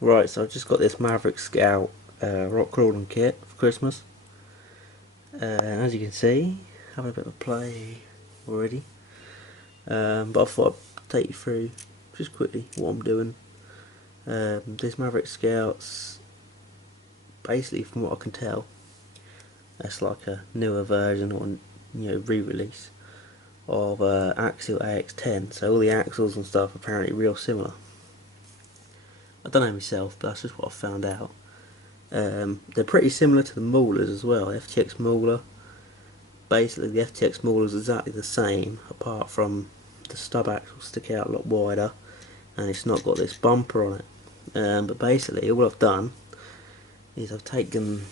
Right, so I've just got this Maverick Scout rock crawling kit for Christmas. And as you can see, having a bit of a play already. But I thought I'd take you through just quickly what I'm doing. This Maverick Scout's basically, from what I can tell, that's like a newer version or re-release of Axial AX10. So all the axles and stuff are apparently real similar. I don't know myself, but that's just what I found out. They're pretty similar to the maulers as well. FTX mauler. Basically, the FTX mauler is exactly the same, apart from the stub axle stick out a lot wider, and it's not got this bumper on it. But basically, all I've done is I've taken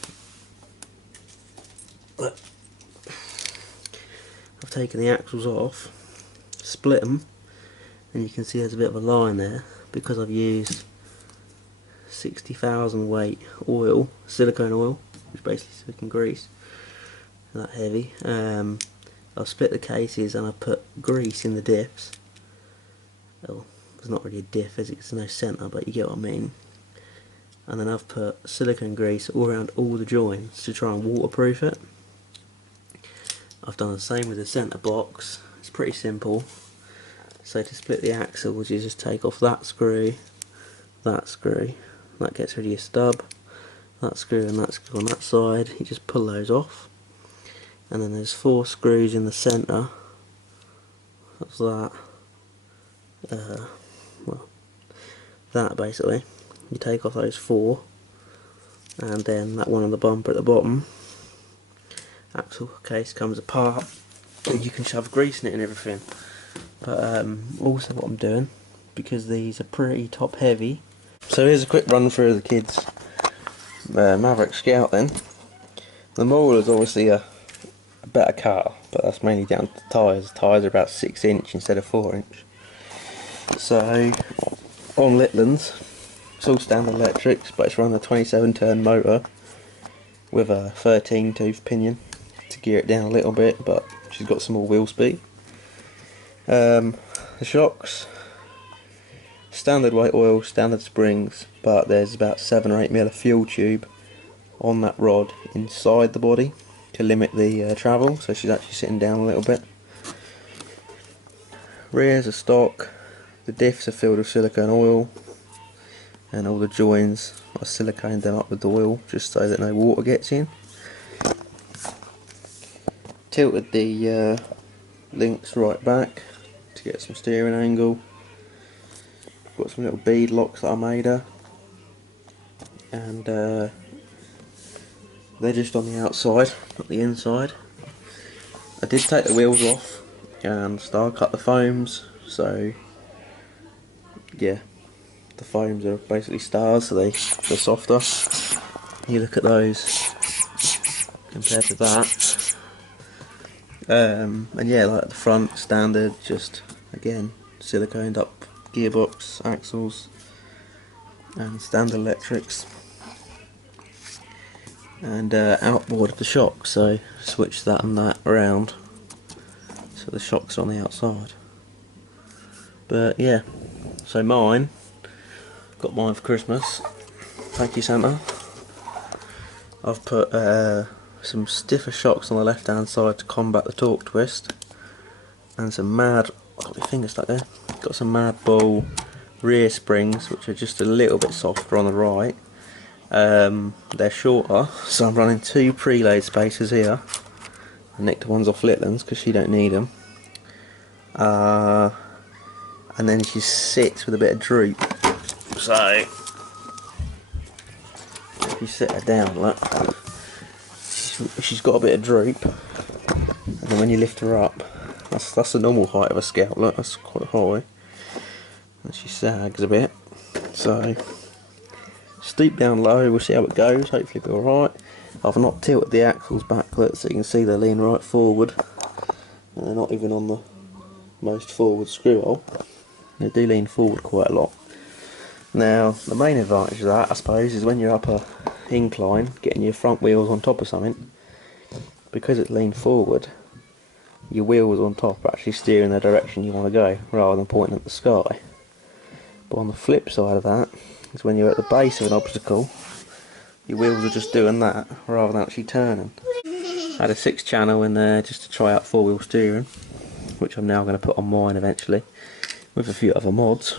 the axles off, split them, and you can see there's a bit of a line there because I've used 60,000 weight oil, silicone oil, which is basically silicone grease, that heavy. I've split the cases and I've put grease in the diffs. Well, there's not really a diff, as it's no centre, but you get what I mean. And then I've put silicone grease all around all the joints to try and waterproof it. I've done the same with the centre box. It's pretty simple. So to split the axles, you just take off that screw, that gets rid of your stub, that screw and that screw on that side. You just pull those off, and then there's 4 screws in the centre. That's that. Well, that basically. You take off those 4, and then that one on the bumper at the bottom. Axle case comes apart, and you can shove grease in it and everything. But also what I'm doing, because these are pretty top heavy. So here's a quick run through of the kids' Maverick Scout then. The mauler is obviously a better car, but that's mainly down to the tyres. The tyres are about 6 inch instead of 4 inch. So on Litlands, it's all standard electrics, but it's run a 27 turn motor with a 13 tooth pinion to gear it down a little bit, but she's got some more wheel speed. The shocks, standard weight oil, standard springs, but there's about 7 or 8 mil of fuel tube on that rod inside the body to limit the travel, so she's actually sitting down a little bit. Rears are stock, the diffs are filled with silicone oil, and all the joins are siliconed them up with the oil just so that no water gets in. Tilted the links right back to get some steering angle. Got some little bead locks that I made her, and they're just on the outside, not the inside. I did take the wheels off and star cut the foams, so yeah, the foams are basically stars, so they're softer. You look at those compared to that, and yeah, like at the front, standard, just again siliconed up gearbox, axles, and standard electrics, and outboard of the shock, so switch that and that around so the shocks are on the outside. But yeah, so got mine for Christmas, thank you Santa. I've put some stiffer shocks on the left hand side to combat the torque twist, and some mad, got my finger stuck there, got some mad ball rear springs which are just a little bit softer on the right. They're shorter, so I'm running 2 preload spacers here. I nicked the ones off Litlands because she don't need them. And then she sits with a bit of droop, so if you sit her down, look, she's got a bit of droop, and then when you lift her up, that's the normal height of a Scout, look, that's quite high, and she sags a bit, so stoop down low, we'll see how it goes, hopefully it'll be alright. I've not tilted the axles backwards, so you can see they lean right forward, and they're not even on the most forward screw hole. They do lean forward quite a lot. Now, the main advantage of that, I suppose, is when you're up a incline, getting your front wheels on top of something, because it's leaned forward, your wheels on top are actually steering the direction you want to go, rather than pointing at the sky. But on the flip side of that, is when you're at the base of an obstacle, your wheels are just doing that rather than actually turning. I had a 6-channel in there just to try out 4-wheel steering, which I'm now going to put on mine eventually with a few other mods.